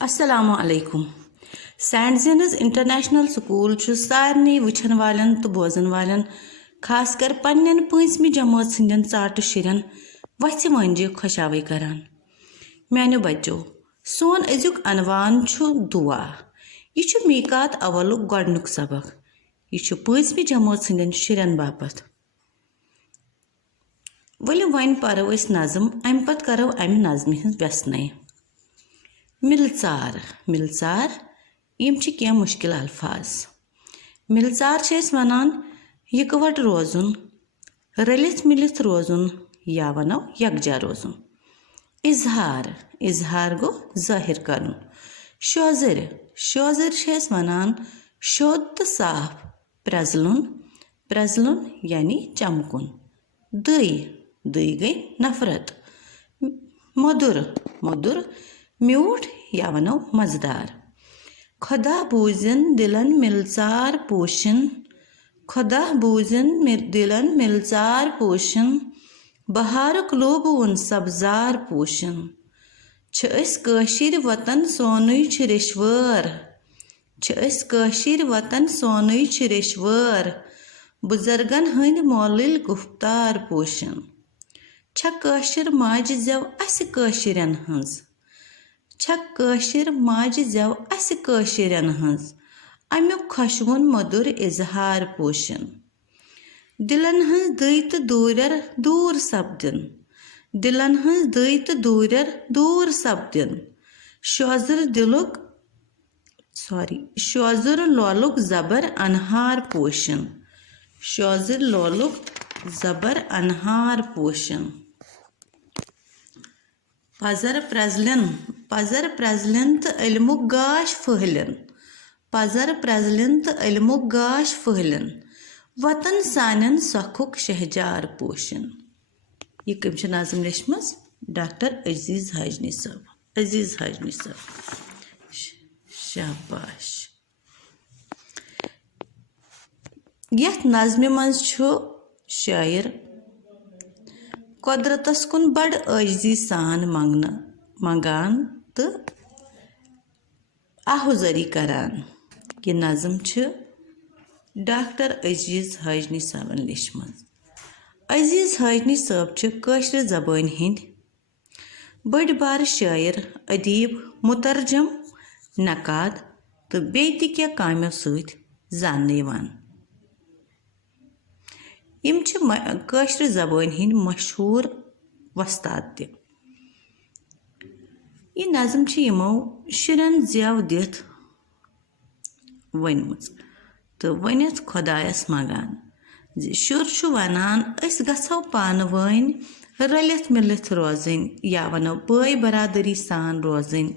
Assalamu alaikum. St. Zenas International School छु सारनी वुछन वालन तो बोजन वालन खासकर पन्नन पांचमी जमात सिंदन चाट शिरन वथि मंजि खुशावई करान। म्यानो बच्चो सोन अजुक अनवान छु दुआ। यह छु मीकात अवलुक गडनुक सबक। यह छु पांचमी जमात सिंदन शिरन बापत। वल वन परो अस नज़म अम पत करो अमि नज़मि हंज व्यसनाई। मिलचार मिलचार यम क्या मुश्किल अल्फाज। मिलचार वनान इकवट रोजुन, रलित मिलित रोजुन या वनो यकजा रोजुन। इजहार इजहार गो जाहिर करन। शोजर शोजर वनान शोद तो साफ प्रजलुन प्रजलुन यानी चमकुन। दई दई गई नफरत। मधुर मधुर म्यूठ या वनो मज़ेदार। खुदा बूजन दिलन मिलचार पोशन, खुदा बूजन दिलन मिलचार पोशन, बहारुक लोबुन सब्जार पोशन। कशीर वतन सोनुई छ रिश्वर, कशीर वतन सोनुई छ रिश्वर, बुजुर्गन हंद मोलिल गुफ्तार पोशन। कशीर माज जव अस कशीरन हंज, कशीर माज जव अस कशीरन हंज, अमुक खुशवुन मधुर इजहार पोशन। दिलन हंज दई तो दूरर दूर सपदिन, दिलन हंज दई तो दूरर दूर सपदिन। शोजर दिलुक शोजर लोलुक जबर अनहार पोशन, शोजर लोलुक जबर अनहार पोशन। पजर प्रजलन तो इल्मुक गाश फहलन, पजर प्रजलन तो इल्मुक गाश फहलन, वतन सानन सखुक शहजार पोशन। यह कम नाज़म लेचमस डॉक्टर अजीज हाजनी साहब, अजीज हाजनी साहब। शाबाश। यथ नाज़म मज शायर कुदरतस कुन बड़ आजिजी सान मंगान तो आहुजरी करान। यह नज़म डॉक्टर अजीज हाजनी साहबन लेचमज। अजीज हाजनी साहब कशर ज़बान हिंद बड़ बार शायर, अदीब, मुतरजम, नकाद तो बेति क्या कामों सत जान। यम कशर ज़बान हिंद मशहूर वस्ताद त। यह नज़म यमो शुरन जेव दिथ वनमच तो वनिथ खुदायस मंगान जे शुर वनान अस गछो पान वन रलित मिलित रोजन या वनो बाई बरादरी सान रोजन।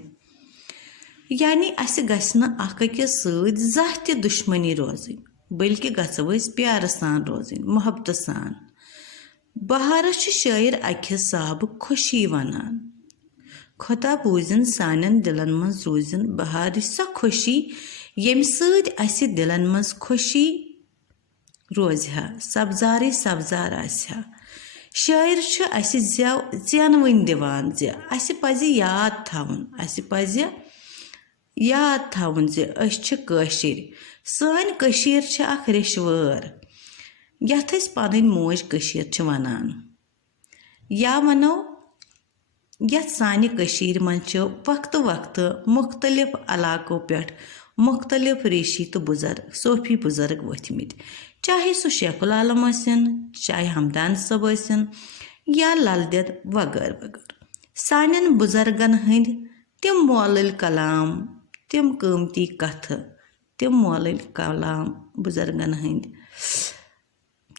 यानी अस गछन अख अकिस सत ज़ाह ते दुश्मनी रोजन, बल्कि गछो अस प्यार सान रोजन, मोहब्बत सान। बहारस शायर अखि साहब खुशी वनान। खुदा बूजन सानन दिलन मज रूजन बहार सो खुशी यम सत अस दिलन मज खुशी रोजहा, सब्जार सब्जार आसहा। शायर अस जेनवन दिवान जे अस पज याद थावन, अस पज याद थावन जे अस कशीर, सान कशीर अख रिश्वर यथ अस पन मोज कशीर वनान। या वनो यथ सानि कशीर मज वक्त वक्त मुख्तलिफ इलाकों पे मुख्तलिफ ऋषि तो बुजुर्ग सूफी बुजुर्ग वथमित, चाहे सह शेखुल आलम आसन, चाहे हमदान सब आसन या लल देद वगैरह वगैरह। सानन बुजुर्गन हंद तिम मोलिल कलाम, तिम कीमती कथ, तिम मोलिल कलाम बुजुर्गन हंद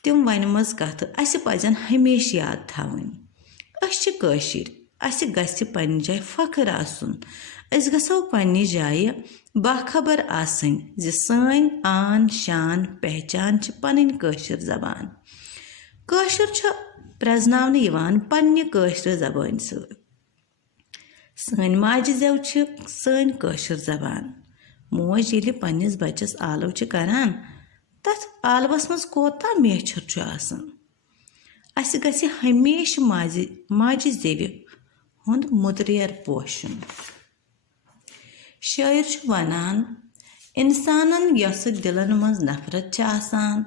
तिम वनमज कथ अस पजन हमेशा याद थावन। अस कशीर, अस गछ पन्ने जाय फख्र आसुन, अस गछो पन्ने जाय बाखबर आसन जे सान आन शान पहचान पन्न कशीर जबान। कशीर प्रजनावन यिवान पन्ने कशीर जबान सत। सान माजि जेव सान कशीर जबान। मोज येले पन्निस बच्चस आलव करान तथ आलवस मज कोता मेछर आसन। अस गछि हमेशा माजि जेव हुंद मुदरेर पोषण। شٲعر چھُ وَنان اِنسانَن یۄسہٕ دِلَن منٛز نفرت چھِ آسان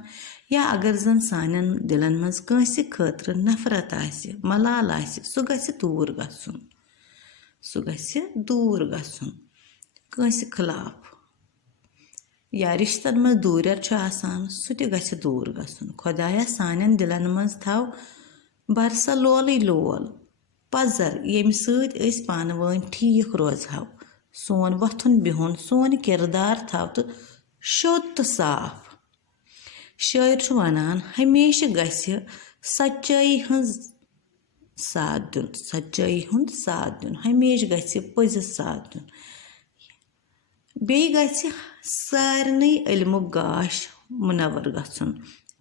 یا اگر زَن سانٮ۪ن دِلَن منٛز کٲنٛسہِ خٲطرٕ نفرت آسہِ ملال آسہِ سُہ گژھِ دوٗر گژھُن کٲنٛسہِ خٕلاف یا رِشتَن منٛز دوٗرٮ۪ر چھُ آسان سُہ تہِ گژھِ دوٗر گژھُن خۄدایا سانٮ۪ن دِلَن منٛز تھاو برسا لولٕے لول پَزر ییٚمہِ سۭتۍ أسۍ پانہٕ ؤنۍ ٹھیٖک روزہو سون وۄتھُن بِہُن سون کِردار تھاو تہٕ شوٚد تہٕ صاف شٲعر چھُ وَنان ہمیشہِ گژھِ سچٲیی ہُنٛد ساتھ دیُن ہمیشہِ گژھِ پٔزِس ساتھ دیُن بیٚیہِ گژھِ سارنٕے علمُک گاش مُنوَر گژھُن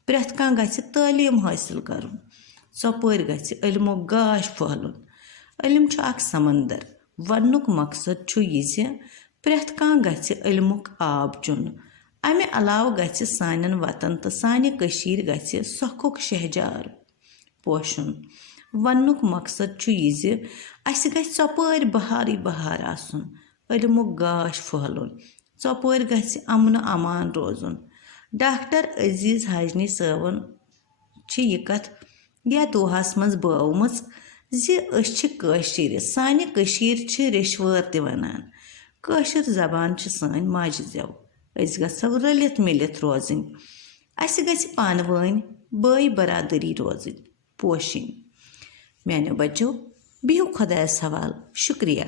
پرٛٮ۪تھ کانٛہہ گژھِ تعلیٖم حٲصِل کَرُن ژۄپٲرۍ گژھِ علمُک گاش پھٔہلُن علم چھُ اکھ سمندر وَننُک مقصد چھُ یہِ زِ پرٛٮ۪تھ کانٛہہ گژھِ علمُک آب چُنہٕ اَمہِ علاوٕ گژھِ سانٮ۪ن وطن تہٕ سانہِ کٔشیٖرِ گژھِ سۄکھُک شہجار پوشُن وَننُک مقصد چھُ یہِ زِ اَسہِ گژھِ ژۄپٲرۍ بہارٕے بہار آسُن علمُک گاش پھٔہلُن ژۄپٲرۍ گژھِ اَمنہٕ امان روزُن ڈاکٹر عزیٖز حاجنی صٲبن چھِ یہِ کَتھ یَتھ دۄہَس منٛز بٲومٕژ زِ أسۍ چھِ کٲشِرۍ سانہِ کٔشیٖرِ چھِ ریٚشوٲر تہِ وَنان کٲشِر زبان چھِ سٲنۍ ماجہِ زٮ۪و أسۍ گژھو رٔلِتھ مِلِتھ روزٕنۍ اَسہِ گژھِ پانہٕ ؤنۍ بٲے برادٔری روزٕنۍ پوشِنۍ میٛانیو بَچو بِہِو خۄدایَس حوال شُکریہ